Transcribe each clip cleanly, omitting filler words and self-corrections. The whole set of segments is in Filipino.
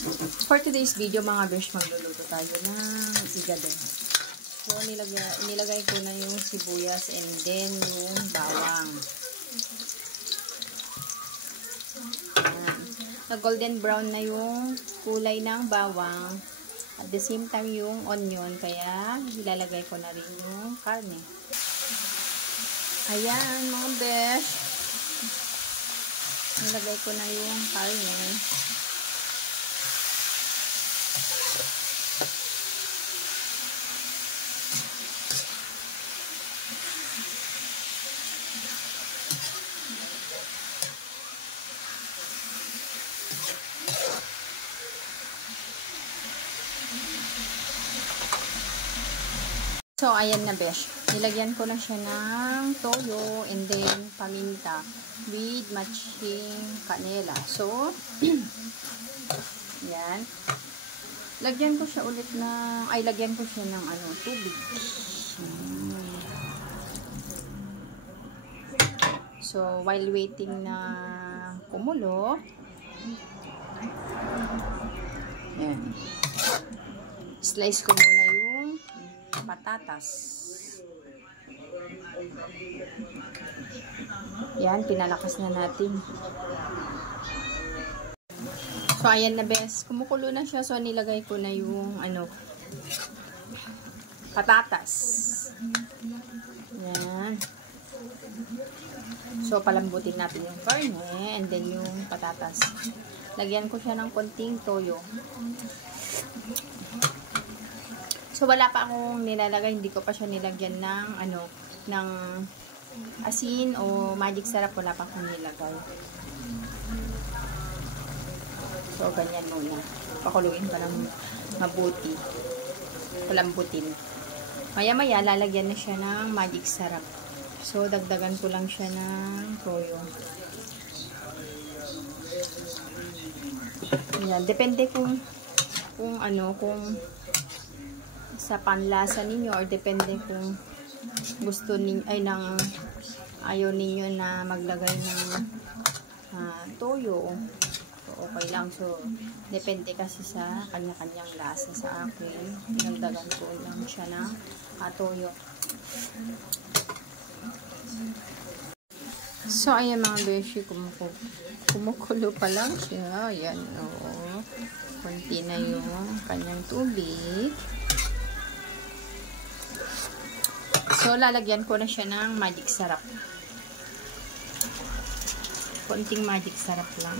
For today's video mga besh, magluluto tayo ng igado. So, nilagay ko na yung sibuyas and then yung bawang. Golden brown na yung kulay ng bawang. At the same time yung onion. Kaya ilalagay ko na rin yung karne. Ayan mga besh. Nilagay ko na yung karne. So, ayan na besh. Nilagyan ko na siya ng toyo and then paminta with matching kanela. So, yan. Lagyan ko siya ulit ng, lagyan ko siya ng tubig. So, while waiting na kumulo, yan. Slice ko muna yung patatas. Yan, pinalakas na natin. So, ayan na bes. Kumukulo na siya. So, nilagay ko na yung patatas. Yan. So, palambutin natin yung karne and then yung patatas. Lagyan ko siya ng konting toyo. So, wala pa akong nilalagay. Hindi ko pa siya nilagyan ng, ng asin o magic sarap. Wala pa akong nilagay. So, ganyan muna. Pakuluin pa lang mabuti. Palambutin. Maya-maya, lalagyan na siya ng magic sarap. So, dagdagan ko lang siya ng toyo. Yan. Depende kung sa panlasa ninyo or depende kung gusto ninyo ayaw ninyo na maglagay ng toyo. So, okay lang. So, depende kasi sa kanya-kanyang lasa. Sa akin, pinagdagan ko lang siya ng toyo. So, ayan mga beshi, kumukulo pa lang siya. Ayan, oo. Kunti na yung kanyang tubig. So, lalagyan ko na siya ng magic sarap. Konting magic sarap lang.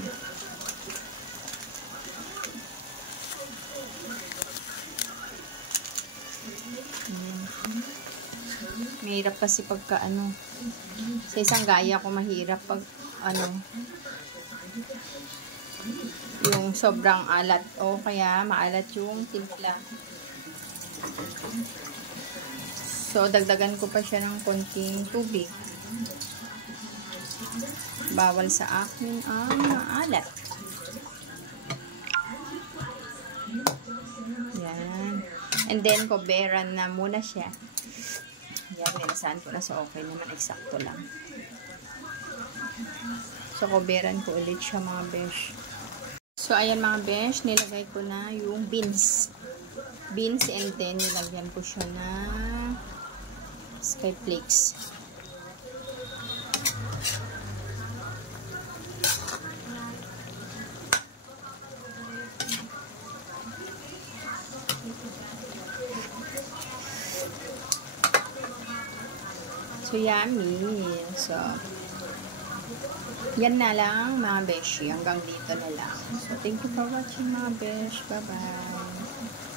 Mahirap kasi pagka sa isang gaya ko mahirap pag yung sobrang alat o kaya maalat yung timpla. So, dagdagan ko pa siya ng konting tubig. Bawal sa akin ang maalat. Yan. And then, koberan na muna siya. Yan, minasahan ko na. So, okay naman. Eksakto lang. So, koberan ko ulit siya mga besh. So, ayan mga besh. Nilagay ko na yung beans. Beans and then, nilagyan ko siya na sky flakes. So, yummy. So, yan na lang mga beshi. Hanggang dito na lang. So, thank you for watching mga besh. Bye-bye.